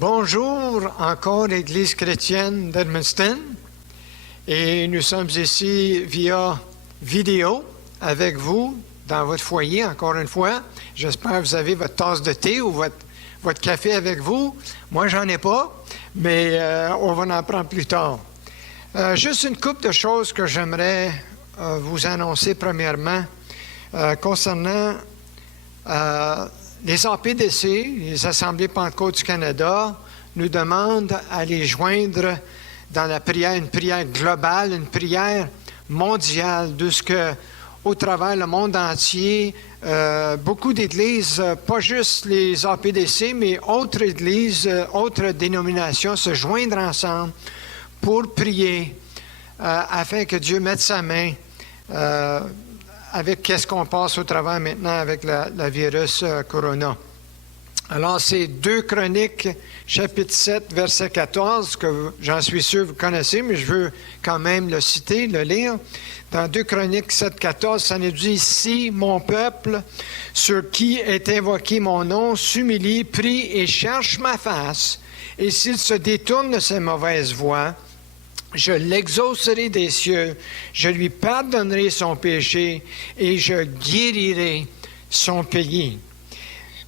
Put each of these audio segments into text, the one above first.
Bonjour encore, Église chrétienne d'Edmundston. Et nous sommes ici via vidéo avec vous dans votre foyer, encore une fois. J'espère que vous avez votre tasse de thé ou votre café avec vous. Moi, j'en ai pas, mais on va en prendre plus tard. Juste une couple de choses que j'aimerais vous annoncer premièrement concernant les APDC, les Assemblées Pentecôte du Canada, nous demandent à les joindre dans la prière, une prière globale, une prière mondiale, de ce que, au travers le monde entier, beaucoup d'églises, pas juste les APDC, mais autres églises, autres dénominations, se joindre ensemble pour prier afin que Dieu mette sa main avec qu'est-ce qu'on passe au travers maintenant avec la virus Corona. Alors, c'est 2 Chroniques, chapitre 7, verset 14, que j'en suis sûr vous connaissez, mais je veux quand même le citer, le lire. Dans 2 Chroniques 7, 14, ça nous dit « Si mon peuple, sur qui est invoqué mon nom, s'humilie, prie et cherche ma face, et s'il se détourne de ses mauvaises voies, je l'exaucerai des cieux, je lui pardonnerai son péché et je guérirai son pays.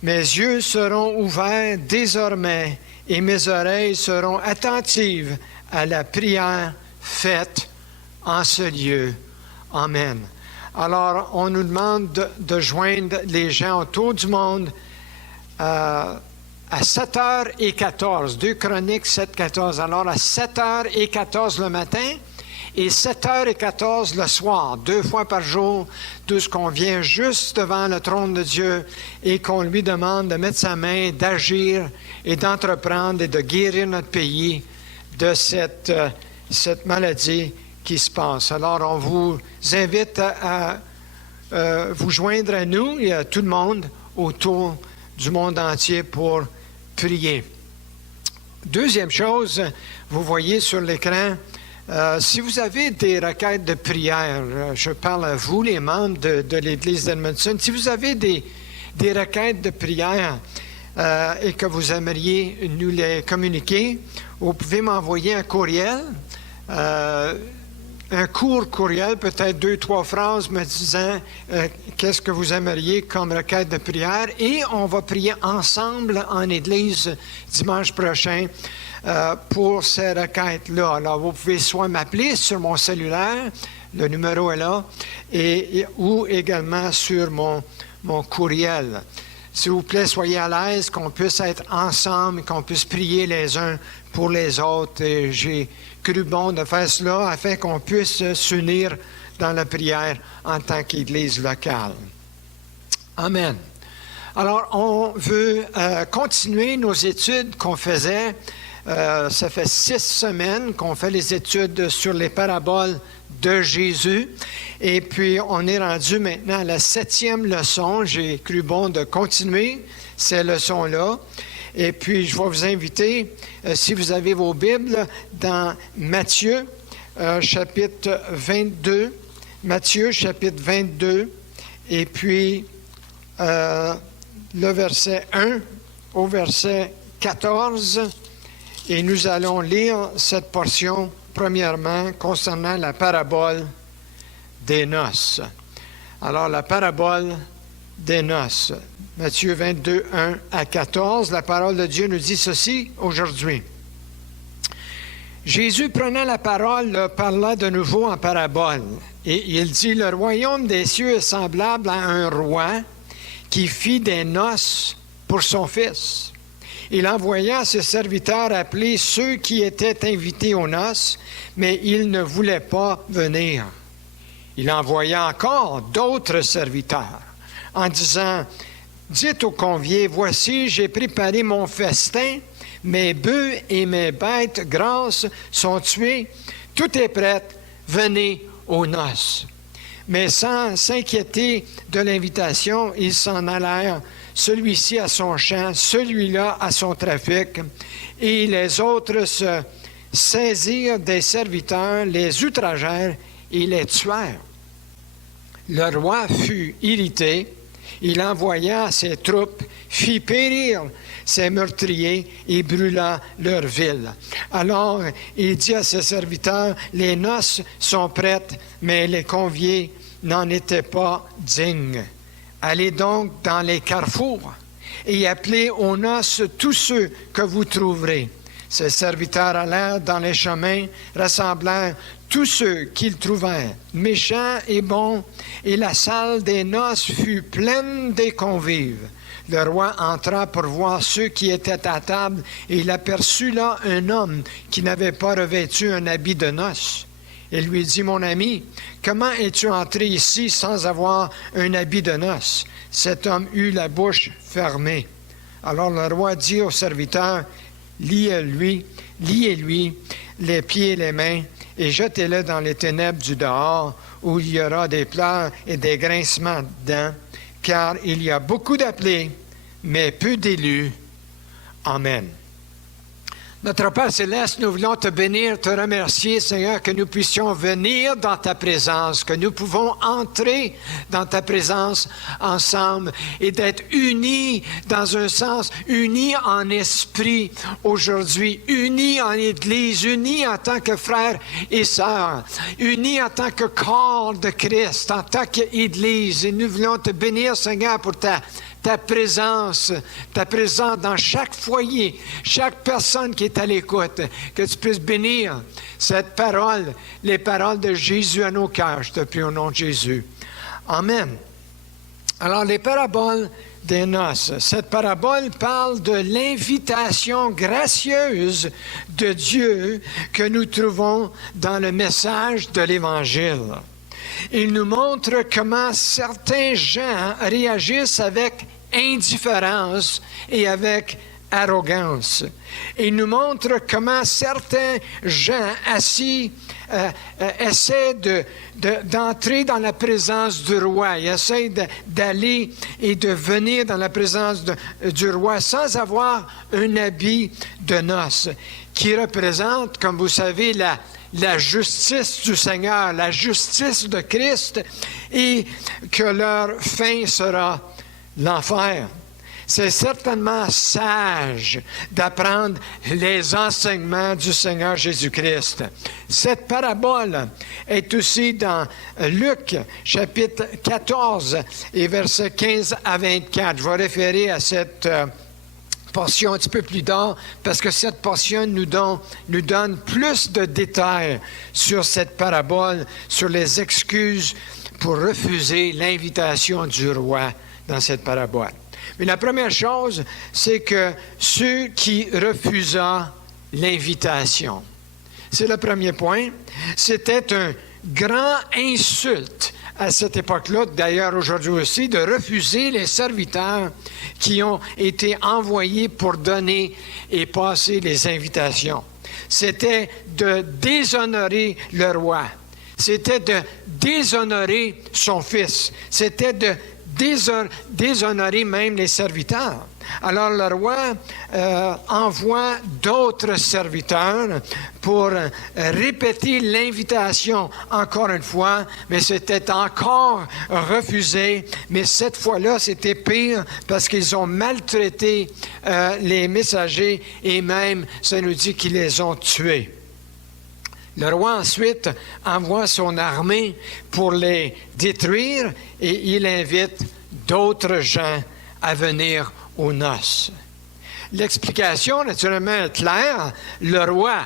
Mes yeux seront ouverts désormais et mes oreilles seront attentives à la prière faite en ce lieu. Amen. » Alors, on nous demande de joindre les gens autour du monde à 7h14, 2 Chroniques 7h14. Alors, à 7h14 le matin et 7h14 le soir, 2 fois par jour, tout ce qu'on vient juste devant le trône de Dieu et qu'on lui demande de mettre sa main, d'agir et d'entreprendre et de guérir notre pays de cette maladie qui se passe. Alors, on vous invite à vous joindre à nous et à tout le monde autour du monde entier pour prier. Deuxième chose, vous voyez sur l'écran, si vous avez des requêtes de prière, je parle à vous, les membres de l'Église d'Edmundston, si vous avez des requêtes de prière et que vous aimeriez nous les communiquer, vous pouvez m'envoyer un courriel, un court courriel, peut-être 2-3 phrases me disant qu'est-ce que vous aimeriez comme requête de prière et on va prier ensemble en Église dimanche prochain pour ces requêtes-là. Alors, vous pouvez soit m'appeler sur mon cellulaire, le numéro est là, ou également sur mon courriel. S'il vous plaît, soyez à l'aise, qu'on puisse être ensemble, qu'on puisse prier les uns pour les autres. Et j'ai cru bon de faire cela afin qu'on puisse s'unir dans la prière en tant qu'Église locale. Amen. Alors, on veut continuer nos études qu'on faisait. Ça fait 6 semaines qu'on fait les études sur les paraboles de Jésus. Et puis, on est rendu maintenant à la 7e leçon. J'ai cru bon de continuer ces leçons-là. Et puis, je vais vous inviter, si vous avez vos Bibles, dans Matthieu, chapitre 22. Matthieu, chapitre 22. Et puis, le verset 1 au verset 14. Et nous allons lire cette portion, premièrement, concernant la parabole des noces. Alors, la parabole des noces. Matthieu 22, 1 à 14, la parole de Dieu nous dit ceci aujourd'hui. Jésus, prenant la parole, parla de nouveau en parabole. Et il dit, « Le royaume des cieux est semblable à un roi qui fit des noces pour son fils. Il envoya ses serviteurs appeler ceux qui étaient invités aux noces, mais ils ne voulaient pas venir. Il envoya encore d'autres serviteurs en disant, « Dites aux conviés, voici, j'ai préparé mon festin, mes bœufs et mes bêtes grasses sont tués, tout est prêt, venez aux noces. » Mais sans s'inquiéter de l'invitation, ils s'en allèrent, celui-ci à son champ, celui-là à son trafic, et les autres se saisirent des serviteurs, les outragèrent et les tuèrent. Le roi fut irrité il envoya ses troupes, fit périr ses meurtriers et brûla leur ville. Alors il dit à ses serviteurs, les noces sont prêtes, mais les conviés n'en étaient pas dignes. Allez donc dans les carrefours et appelez aux noces tous ceux que vous trouverez. Ses serviteurs allèrent dans les chemins, rassemblèrent tous ceux qu'ils trouvèrent, méchants et bons, et la salle des noces fut pleine des convives. Le roi entra pour voir ceux qui étaient à table, et il aperçut là un homme qui n'avait pas revêtu un habit de noces. Il lui dit, « Mon ami, comment es-tu entré ici sans avoir un habit de noces? » Cet homme eut la bouche fermée. Alors le roi dit aux serviteurs, « Liez-lui les pieds et les mains, et jetez-le dans les ténèbres du dehors, où il y aura des pleurs et des grincements de dents, car il y a beaucoup d'appelés, mais peu d'élus. Amen. » Notre Père Céleste, nous voulons te bénir, te remercier, Seigneur, que nous puissions venir dans ta présence, que nous pouvons entrer dans ta présence ensemble et d'être unis dans un sens, unis en esprit aujourd'hui, unis en Église, unis en tant que frères et sœurs, unis en tant que corps de Christ, en tant qu'Église. Et nous voulons te bénir, Seigneur, pour ta présence dans chaque foyer, chaque personne qui est à l'écoute, que tu puisses bénir cette parole, les paroles de Jésus à nos cœurs. Je te prie au nom de Jésus. Amen. Alors, les paraboles des noces. Cette parabole parle de l'invitation gracieuse de Dieu que nous trouvons dans le message de l'Évangile. Il nous montre comment certains gens réagissent avec indifférence et avec arrogance. Il nous montre comment certains gens assis essaient d'entrer dans la présence du roi. Ils essaient d'aller et de venir dans la présence du roi sans avoir un habit de noces, qui représente, comme vous savez, la justice du Seigneur, la justice de Christ, et que leur fin sera l'enfer. C'est certainement sage d'apprendre les enseignements du Seigneur Jésus-Christ. Cette parabole est aussi dans Luc, chapitre 14, et versets 15 à 24. Je vais référer à cette portion un petit peu plus tard, parce que cette portion nous donne plus de détails sur cette parabole, sur les excuses pour refuser l'invitation du roi dans cette parabole. Mais la première chose, c'est que ceux qui refusa l'invitation, c'est le premier point, c'était un grand insulte à cette époque-là, d'ailleurs aujourd'hui aussi, de refuser les serviteurs qui ont été envoyés pour donner et passer les invitations. C'était de déshonorer le roi. C'était de déshonorer son fils. C'était de déshonorer même les serviteurs. Alors le roi envoie d'autres serviteurs pour répéter l'invitation encore une fois, mais c'était encore refusé. Mais cette fois-là, c'était pire parce qu'ils ont maltraité les messagers et même, ça nous dit qu'ils les ont tués. Le roi ensuite envoie son armée pour les détruire et il invite d'autres gens à venir aux noces. L'explication, naturellement, est claire. Le roi,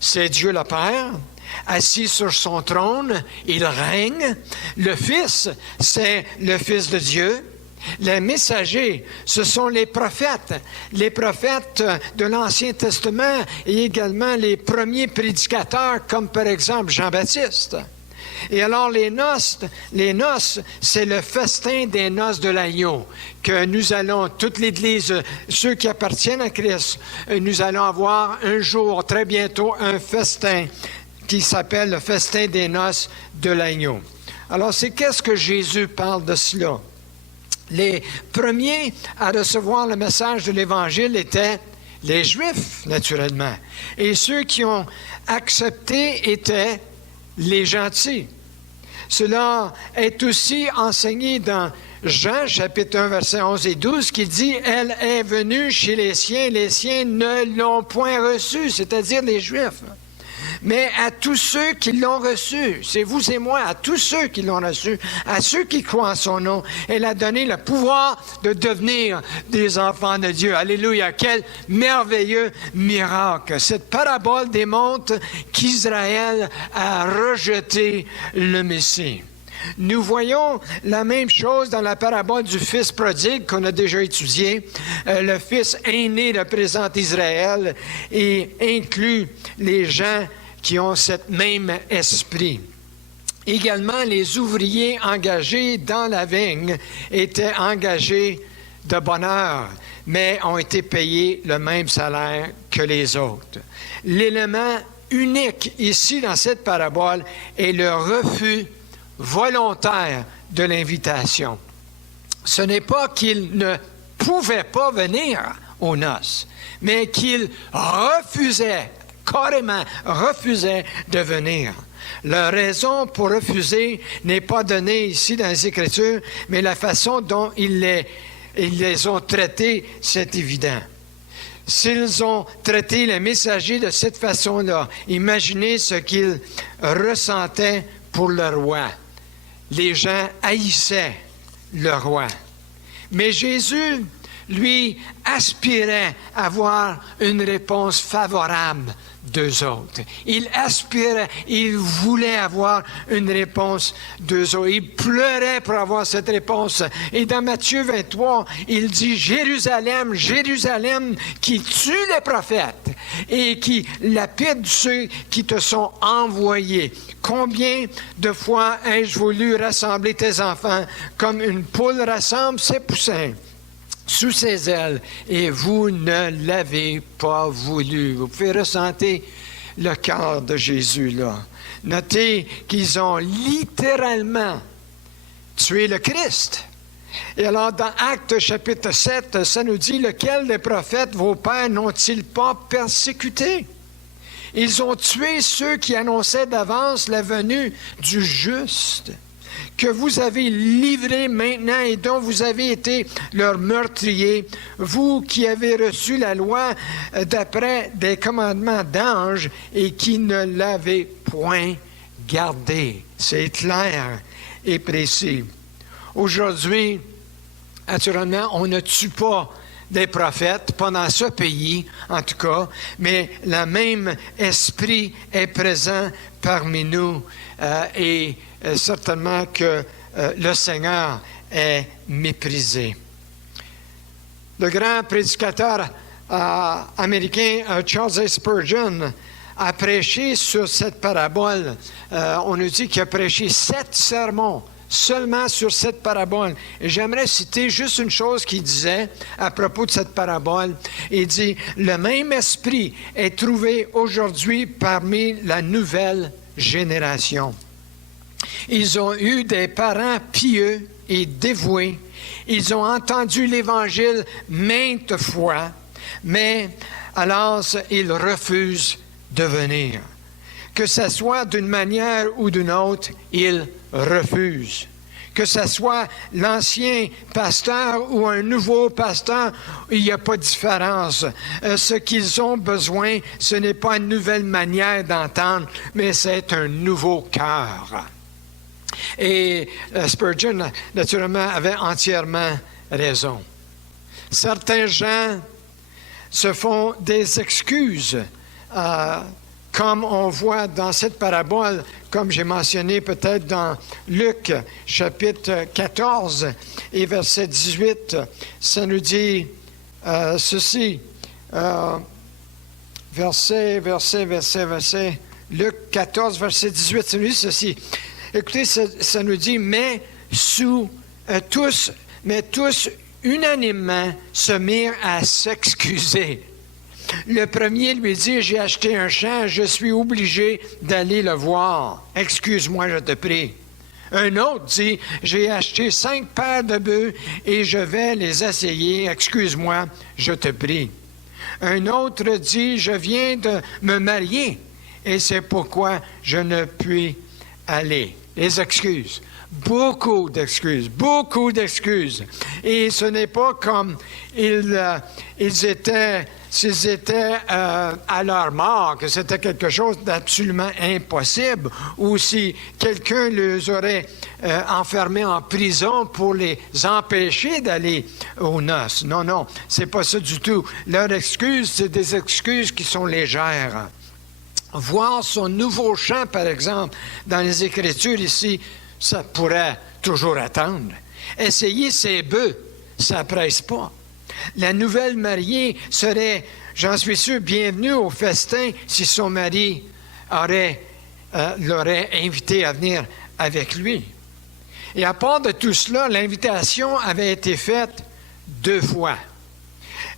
c'est Dieu le Père. Assis sur son trône, il règne. Le Fils, c'est le Fils de Dieu. Les messagers, ce sont les prophètes de l'Ancien Testament et également les premiers prédicateurs, comme par exemple Jean-Baptiste. Et alors les noces, c'est le festin des noces de l'agneau, que nous allons, toute l'Église, ceux qui appartiennent à Christ, nous allons avoir un jour, très bientôt, un festin qui s'appelle le festin des noces de l'agneau. Alors c'est qu'est-ce que Jésus parle de cela? Les premiers à recevoir le message de l'Évangile étaient les Juifs, naturellement. Et ceux qui ont accepté étaient les gentils. Cela est aussi enseigné dans Jean, chapitre 1, versets 11 et 12, qui dit « Elle est venue chez les siens ne l'ont point reçue », c'est-à-dire les Juifs. Mais à tous ceux qui l'ont reçu, c'est vous et moi, à tous ceux qui l'ont reçu, à ceux qui croient en son nom, elle a donné le pouvoir de devenir des enfants de Dieu. Alléluia! Quel merveilleux miracle! Cette parabole démontre qu'Israël a rejeté le Messie. Nous voyons la même chose dans la parabole du fils prodigue qu'on a déjà étudié. Le fils aîné représente Israël et inclut les gens qui ont ce même esprit. Également, les ouvriers engagés dans la vigne étaient engagés de bonne heure, mais ont été payés le même salaire que les autres. L'élément unique ici dans cette parabole est le refus volontaire de l'invitation. Ce n'est pas qu'ils ne pouvaient pas venir aux noces, mais qu'ils refusaient, carrément refusaient de venir. Leur raison pour refuser n'est pas donnée ici dans les Écritures, mais la façon dont ils les ont traités, c'est évident. S'ils ont traité les messagers de cette façon-là, imaginez ce qu'ils ressentaient pour le roi. Les gens haïssaient le roi. Mais Jésus, lui, aspirait à avoir une réponse favorable d'eux autres. Il aspirait, il voulait avoir une réponse d'eux autres. Il pleurait pour avoir cette réponse. Et dans Matthieu 23, il dit « Jérusalem, Jérusalem, qui tue les prophètes et qui lapide ceux qui te sont envoyés. Combien de fois ai-je voulu rassembler tes enfants comme une poule rassemble ses poussins sous ses ailes, et vous ne l'avez pas voulu. » Vous pouvez ressentir le cœur de Jésus là. Notez qu'ils ont littéralement tué le Christ. Et alors, dans Actes chapitre 7, ça nous dit « Lequel des prophètes, vos pères, n'ont-ils pas persécuté? » Ils ont tué ceux qui annonçaient d'avance la venue du juste, que vous avez livré maintenant et dont vous avez été leur meurtrier, vous qui avez reçu la loi d'après des commandements d'anges et qui ne l'avez point gardée. C'est clair et précis. Aujourd'hui, naturellement, on ne tue pas des prophètes, pas dans ce pays en tout cas, mais le même esprit est présent parmi nous et certainement que le Seigneur est méprisé. Le grand prédicateur américain Charles A. Spurgeon a prêché sur cette parabole. On nous dit qu'il a prêché 7 sermons seulement sur cette parabole. Et j'aimerais citer juste une chose qu'il disait à propos de cette parabole. Il dit « Le même esprit est trouvé aujourd'hui parmi la nouvelle génération. Ils ont eu des parents pieux et dévoués. Ils ont entendu l'Évangile maintes fois, mais alors ils refusent de venir. Que ce soit d'une manière ou d'une autre, ils refusent. Que ce soit l'ancien pasteur ou un nouveau pasteur, il n'y a pas de différence. Ce qu'ils ont besoin, ce n'est pas une nouvelle manière d'entendre, mais c'est un nouveau cœur. Et Spurgeon, naturellement, avait entièrement raison. Certains gens se font des excuses, comme on voit dans cette parabole, comme j'ai mentionné peut-être dans Luc, chapitre 14 et verset 18. Ça nous dit ceci, verset, Luc 14, verset 18, ça nous dit ceci. Écoutez, ça nous dit, mais tous unanimement se mirent à s'excuser. Le premier lui dit, j'ai acheté un champ, je suis obligé d'aller le voir. Excuse-moi, je te prie. Un autre dit, j'ai acheté 5 paires de bœufs et je vais les essayer. Excuse-moi, je te prie. Un autre dit, je viens de me marier et c'est pourquoi je ne puis aller. Les excuses. Beaucoup d'excuses. Beaucoup d'excuses. Et ce n'est pas comme s'ils étaient à leur mort, que c'était quelque chose d'absolument impossible, ou si quelqu'un les aurait enfermés en prison pour les empêcher d'aller aux noces. Non, non, c'est pas ça du tout. Leurs excuses, c'est des excuses qui sont légères. Voir son nouveau chant, par exemple, dans les Écritures ici, ça pourrait toujours attendre. Essayer ses bœufs, ça ne presse pas. La nouvelle mariée serait, j'en suis sûr, bienvenue au festin si son mari l'aurait invité à venir avec lui. Et à part de tout cela, l'invitation avait été faite 2 fois.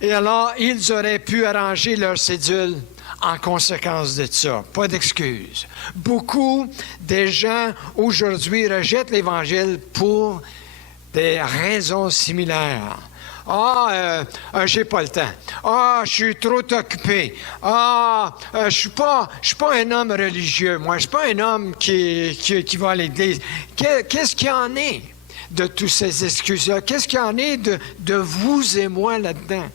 Et alors, ils auraient pu arranger leur cédule en conséquence de ça. Pas d'excuses. Beaucoup des gens aujourd'hui rejettent l'Évangile pour des raisons similaires. J'ai pas le temps. Je suis trop occupé. Je suis pas un homme religieux. Moi, je suis pas un homme qui va à l'église. Qu'est-ce qu'il y en est de toutes ces excuses-là? Qu'est-ce qu'il y en est de vous et moi là-dedans?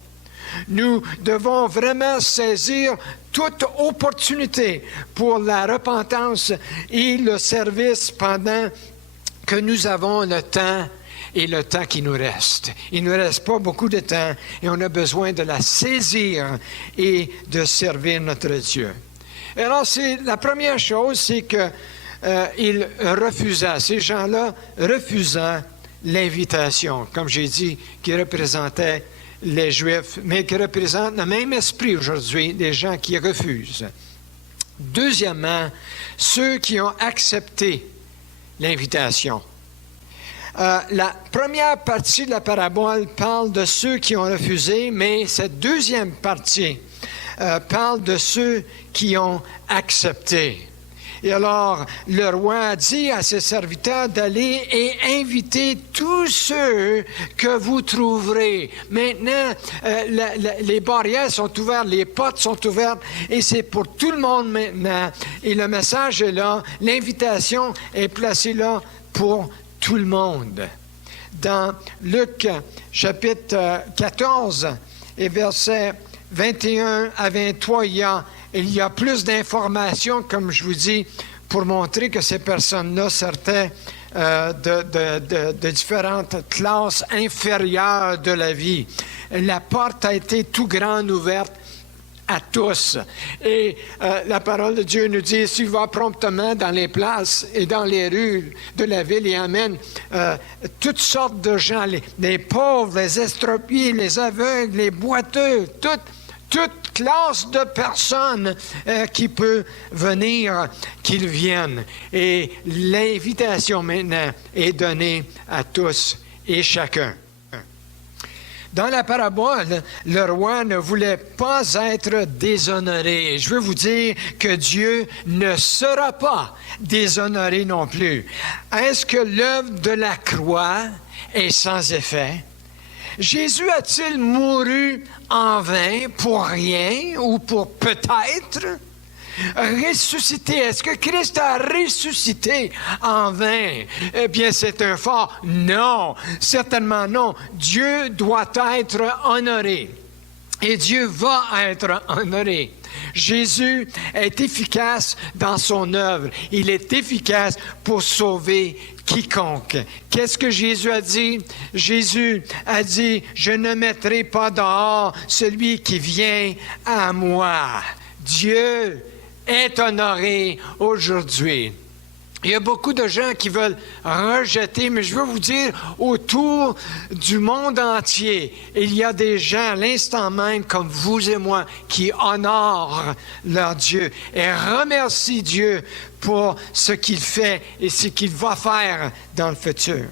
Nous devons vraiment saisir toute opportunité pour la repentance et le service pendant que nous avons le temps et le temps qui nous reste. Il ne nous reste pas beaucoup de temps et on a besoin de la saisir et de servir notre Dieu. Et alors, la première chose, c'est qu'ils refusaient, ces gens-là refusant l'invitation, comme j'ai dit, qui représentait les Juifs, mais qui représentent le même esprit aujourd'hui, des gens qui refusent. Deuxièmement, ceux qui ont accepté l'invitation. La première partie de la parabole parle de ceux qui ont refusé, mais cette deuxième partie parle de ceux qui ont accepté. Et alors, le roi dit à ses serviteurs d'aller et inviter tous ceux que vous trouverez. Maintenant, les barrières sont ouvertes, les portes sont ouvertes, et c'est pour tout le monde maintenant. Et le message est là, l'invitation est placée là pour tout le monde. Dans Luc, chapitre 14, et versets 21 à 23, il y a plus d'informations, comme je vous dis, pour montrer que ces personnes-là sortaient de différentes classes inférieures de la vie. La porte a été tout grande ouverte à tous. Et la parole de Dieu nous dit, s'il va promptement dans les places et dans les rues de la ville et amène toutes sortes de gens, les pauvres, les estropiés, les aveugles, les boiteux, toute classe de personnes qui peut venir, qu'ils viennent. Et l'invitation maintenant est donnée à tous et chacun. Dans la parabole, le roi ne voulait pas être déshonoré. Je veux vous dire que Dieu ne sera pas déshonoré non plus. Est-ce que l'œuvre de la croix est sans effet? Jésus a-t-il mouru en vain pour rien ou pour peut-être? Ressuscité, est-ce que Christ a ressuscité en vain? Eh bien, c'est un fort non, certainement non. Dieu doit être honoré et Dieu va être honoré. Jésus est efficace dans son œuvre. Il est efficace pour sauver quiconque. Qu'est-ce que Jésus a dit? Jésus a dit, je ne mettrai pas dehors celui qui vient à moi. Dieu est honoré aujourd'hui. Il y a beaucoup de gens qui veulent rejeter, mais je veux vous dire, autour du monde entier, il y a des gens, à l'instant même, comme vous et moi, qui honorent leur Dieu et remercient Dieu pour ce qu'il fait et ce qu'il va faire dans le futur.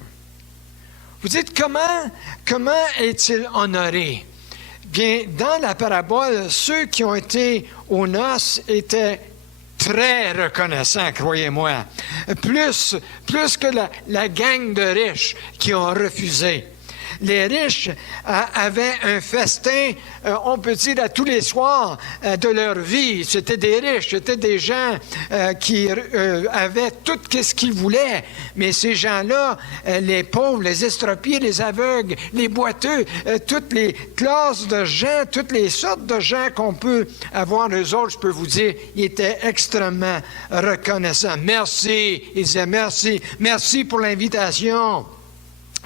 Vous dites, comment est-il honoré? Bien, dans la parabole, ceux qui ont été aux noces étaient très reconnaissants, croyez-moi. Plus que la gang de riches qui ont refusé. Les riches avaient un festin, on peut dire, à tous les soirs de leur vie. C'était des riches, c'était des gens qui avaient tout ce qu'ils voulaient. Mais ces gens-là, les pauvres, les estropiés, les aveugles, les boiteux, toutes les classes de gens, toutes les sortes de gens qu'on peut avoir, eux autres, je peux vous dire, ils étaient extrêmement reconnaissants. Merci, ils disaient merci, merci pour l'invitation.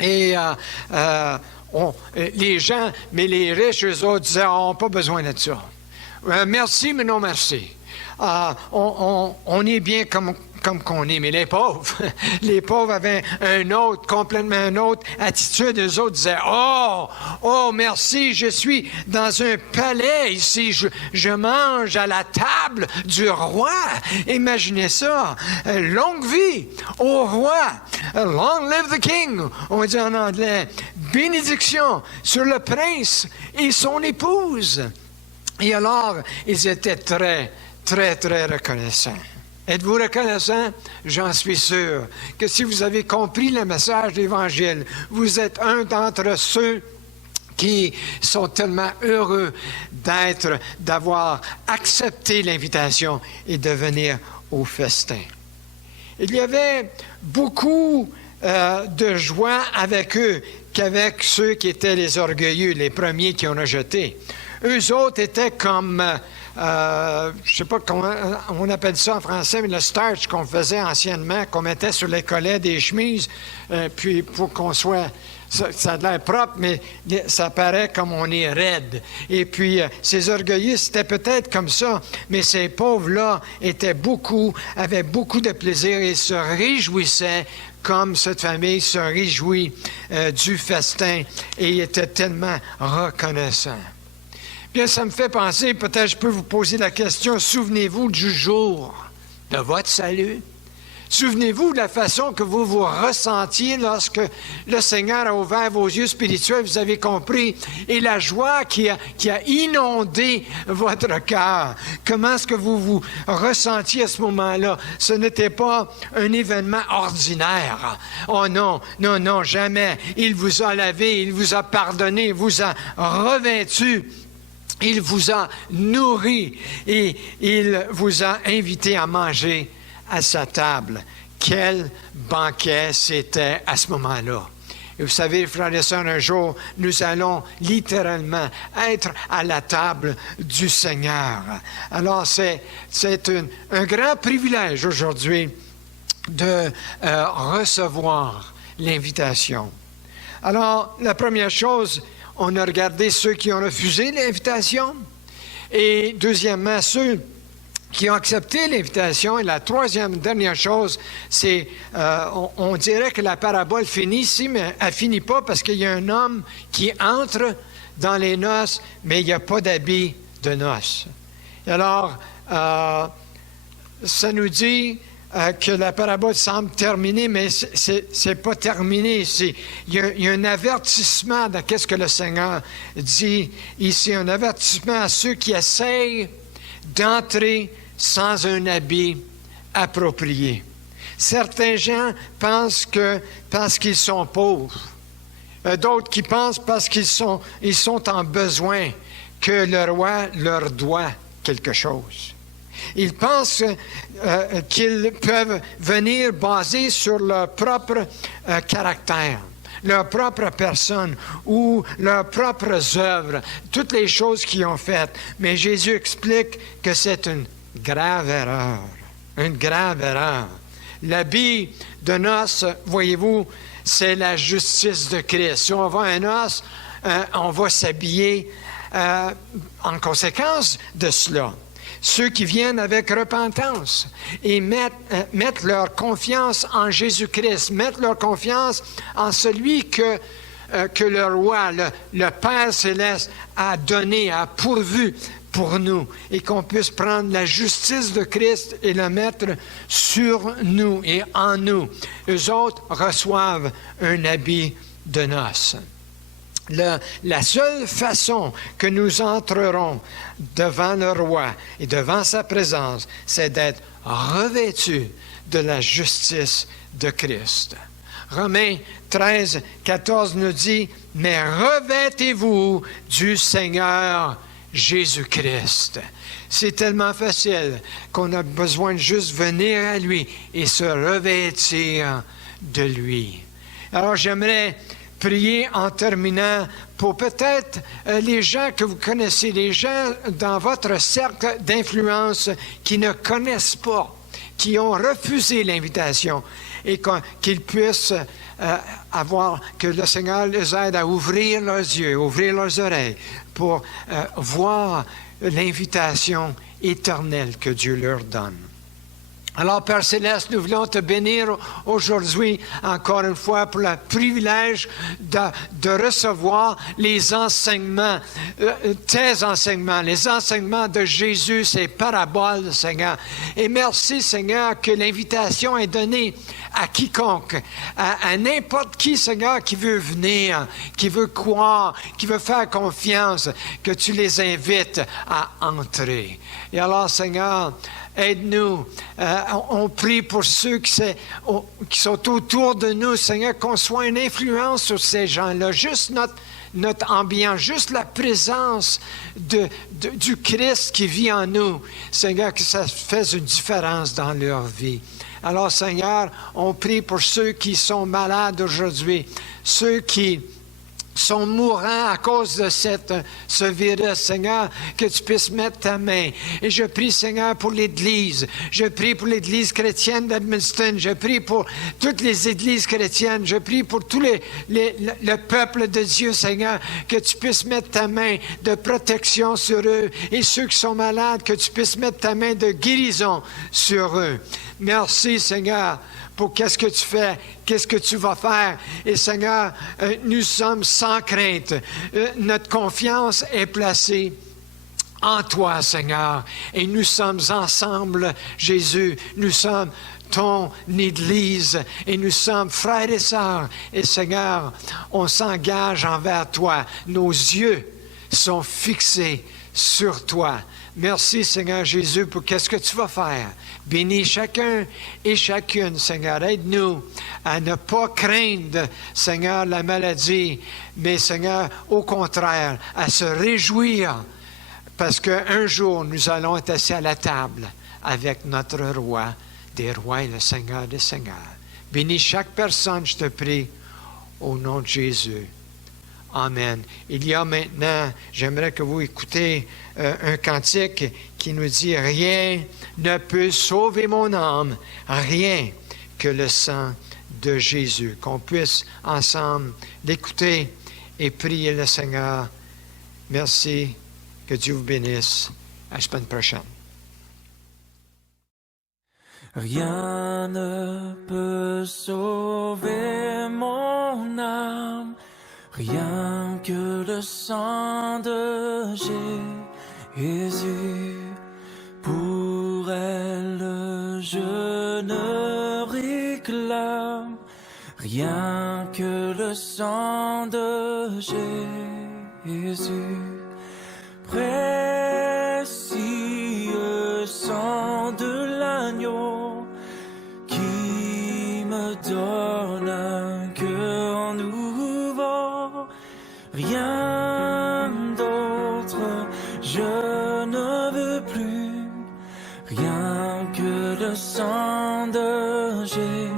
Et les gens, mais les riches, eux autres, disaient, on n'a pas besoin de ça. Merci, mais non merci. On est bien comme qu'on est, mais les pauvres avaient complètement une autre attitude. Eux autres disaient, oh, merci, je suis dans un palais ici, je mange à la table du roi. Imaginez ça, longue vie au roi, long live the king, on dit en anglais, bénédiction sur le prince et son épouse. Et alors, ils étaient très, très, très reconnaissants. Êtes-vous reconnaissant? J'en suis sûr que si vous avez compris le message de l'Évangile, vous êtes un d'entre ceux qui sont tellement heureux d'avoir accepté l'invitation et de venir au festin. Il y avait beaucoup de joie avec eux qu'avec ceux qui étaient les orgueilleux, les premiers qui ont rejeté. Eux autres étaient comme, je ne sais pas comment on appelle ça en français, mais le starch qu'on faisait anciennement, qu'on mettait sur les collets des chemises, puis pour qu'on soit, ça a l'air propre, mais ça paraît comme on est raide. Et puis, ces orgueilleux, c'était peut-être comme ça, mais ces pauvres-là avaient beaucoup de plaisir et se réjouissaient comme cette famille se réjouit du festin et était tellement reconnaissant. Bien, ça me fait penser, peut-être je peux vous poser la question, souvenez-vous du jour de votre salut? Souvenez-vous de la façon que vous vous ressentiez lorsque le Seigneur a ouvert vos yeux spirituels, vous avez compris, et la joie qui a inondé votre cœur. Comment est-ce que vous vous ressentiez à ce moment-là? Ce n'était pas un événement ordinaire. Oh non, non, non, jamais. Il vous a lavé, il vous a pardonné, il vous a revêtu. Il vous a nourri et il vous a invité à manger à sa table. Quel banquet c'était à ce moment-là. Et vous savez, frères et sœurs, un jour, nous allons littéralement être à la table du Seigneur. Alors, c'est un grand privilège aujourd'hui de recevoir l'invitation. Alors, la première chose, on a regardé ceux qui ont refusé l'invitation et deuxièmement, ceux qui ont accepté l'invitation. Et la troisième, dernière chose, c'est, on dirait que la parabole finit ici, mais elle ne finit pas parce qu'il y a un homme qui entre dans les noces, mais il n'y a pas d'habit de noces. Et alors, ça nous dit que la parabole semble terminée, mais c'est pas terminé ici. Il y a un avertissement de ce que le Seigneur dit ici, un avertissement à ceux qui essayent d'entrer sans un habit approprié. Certains gens pensent que parce qu'ils sont pauvres, d'autres qui pensent parce qu'ils sont en besoin, que le roi leur doit quelque chose. Ils pensent qu'ils peuvent venir basés sur leur propre caractère, leur propre personne ou leurs propres œuvres, toutes les choses qu'ils ont faites. Mais Jésus explique que c'est une grave erreur, une grave erreur. L'habit de noces, voyez-vous, c'est la justice de Christ. Si on va à un noces, on va s'habiller en conséquence de cela. Ceux qui viennent avec repentance et mettent leur confiance en Jésus-Christ, mettent leur confiance en celui que le roi, le Père céleste a donné, a pourvu pour nous, et qu'on puisse prendre la justice de Christ et la mettre sur nous et en nous. Eux autres reçoivent un habit de noces. La seule façon que nous entrerons devant le roi et devant sa présence, c'est d'être revêtus de la justice de Christ. Romains 13, 14 nous dit, « Mais revêtez-vous du Seigneur Jésus-Christ. » C'est tellement facile qu'on a besoin de juste venir à lui et se revêtir de lui. Alors j'aimerais prier en terminant pour peut-être les gens que vous connaissez, les gens dans votre cercle d'influence qui ne connaissent pas, qui ont refusé l'invitation et qu'ils puissent avoir, que le Seigneur les aide à ouvrir leurs yeux, ouvrir leurs oreilles pour voir l'invitation éternelle que Dieu leur donne. Alors, Père Céleste, nous voulons te bénir aujourd'hui, encore une fois, pour le privilège de recevoir les enseignements, tes enseignements, les enseignements de Jésus, ces paraboles, Seigneur. Et merci, Seigneur, que l'invitation est donnée à quiconque, à n'importe qui, Seigneur, qui veut venir, qui veut croire, qui veut faire confiance, que tu les invites à entrer. Et alors, Seigneur, aide-nous. On prie pour ceux qui sont autour de nous, Seigneur, qu'on soit une influence sur ces gens-là. Juste notre ambiance, juste la présence du Christ qui vit en nous. Seigneur, que ça fasse une différence dans leur vie. Alors, Seigneur, on prie pour ceux qui sont malades aujourd'hui, ceux qui sont mourants à cause de ce virus, Seigneur, que tu puisses mettre ta main. Et je prie, Seigneur, pour l'Église. Je prie pour l'Église chrétienne d'Edmundston. Je prie pour toutes les églises chrétiennes. Je prie pour tout le peuple de Dieu, Seigneur, que tu puisses mettre ta main de protection sur eux. Et ceux qui sont malades, que tu puisses mettre ta main de guérison sur eux. Merci, Seigneur, pour qu'est-ce que tu fais, qu'est-ce que tu vas faire. Et Seigneur, nous sommes sans crainte. Notre confiance est placée en toi, Seigneur. Et nous sommes ensemble, Jésus. Nous sommes ton Église et nous sommes frères et sœurs. Et Seigneur, on s'engage envers toi. Nos yeux sont fixés sur toi. Merci, Seigneur Jésus, pour qu'est-ce que tu vas faire. Bénis chacun et chacune, Seigneur. Aide-nous à ne pas craindre, Seigneur, la maladie, mais, Seigneur, au contraire, à se réjouir, parce qu'un jour, nous allons être assis à la table avec notre roi des rois et le Seigneur des seigneurs. Bénis chaque personne, je te prie, au nom de Jésus. Amen. Il y a maintenant, j'aimerais que vous écoutez un cantique qui nous dit « Rien ne peut sauver mon âme, rien que le sang de Jésus. » Qu'on puisse ensemble l'écouter et prier le Seigneur. Merci. Que Dieu vous bénisse. À la semaine prochaine. Rien ne peut sauver mon âme, rien que le sang de Jésus. Pour elle, je ne réclame rien que le sang de Jésus. Précieux sang de l'agneau qui me donne un cœur nouveau. Rien d'autre je ne veux plus, rien que le sang de Jésus.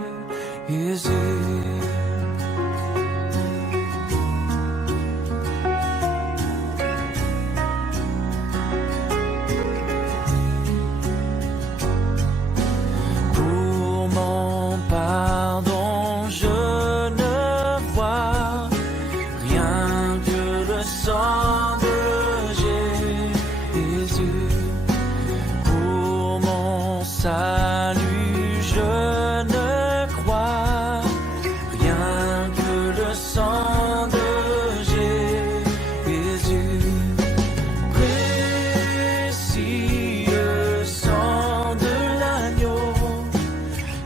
Pour mon pardon, je ne vois rien que le sang de Jésus. Pour mon salut, je ne crois rien que le sang de Jésus. Précieux sang de l'agneau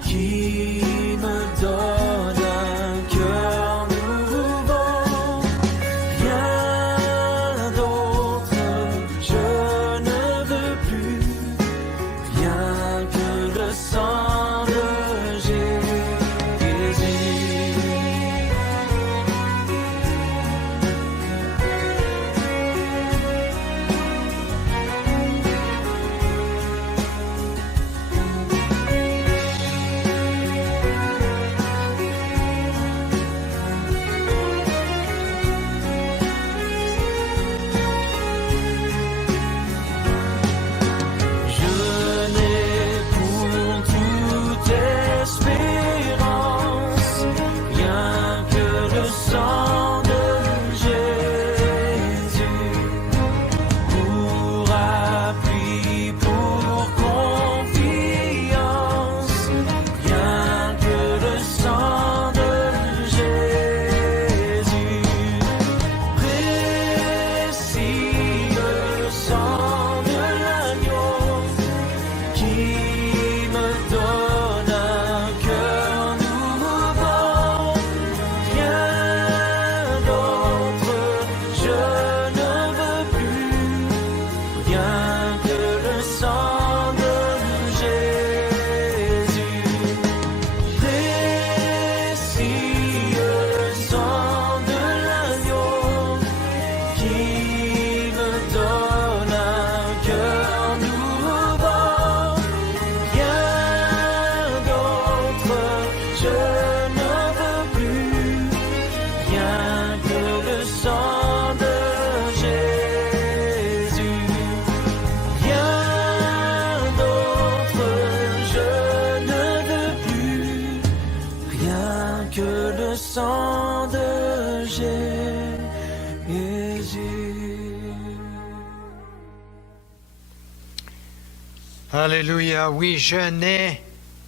qui me donne un cœur nouveau. Rien Alléluia. Oui, je n'ai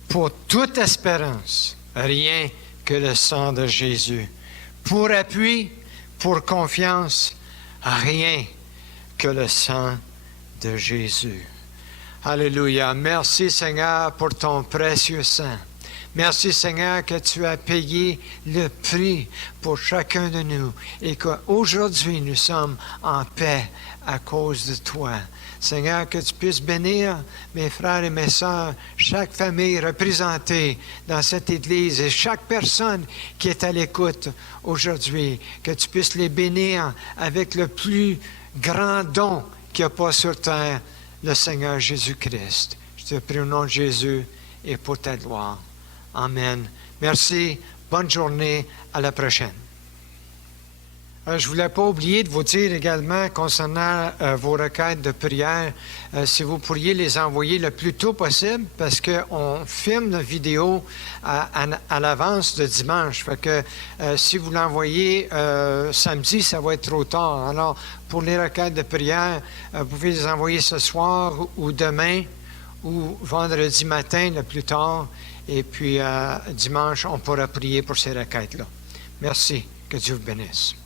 pour toute espérance rien que le sang de Jésus. Pour appui, pour confiance, rien que le sang de Jésus. Alléluia. Merci Seigneur pour ton précieux sang. Merci Seigneur que tu as payé le prix pour chacun de nous et qu'aujourd'hui nous sommes en paix à cause de toi. Seigneur, que tu puisses bénir mes frères et mes sœurs, chaque famille représentée dans cette Église et chaque personne qui est à l'écoute aujourd'hui, que tu puisses les bénir avec le plus grand don qu'il n'y a pas sur terre, le Seigneur Jésus-Christ. Je te prie au nom de Jésus et pour ta gloire. Amen. Merci. Bonne journée. À la prochaine. Je ne voulais pas oublier de vous dire également concernant vos requêtes de prière, si vous pourriez les envoyer le plus tôt possible parce qu'on filme la vidéo à l'avance de dimanche. Fait que si vous l'envoyez samedi, ça va être trop tard. Alors, pour les requêtes de prière, vous pouvez les envoyer ce soir ou demain ou vendredi matin le plus tard. Et puis dimanche, on pourra prier pour ces requêtes-là. Merci. Que Dieu vous bénisse.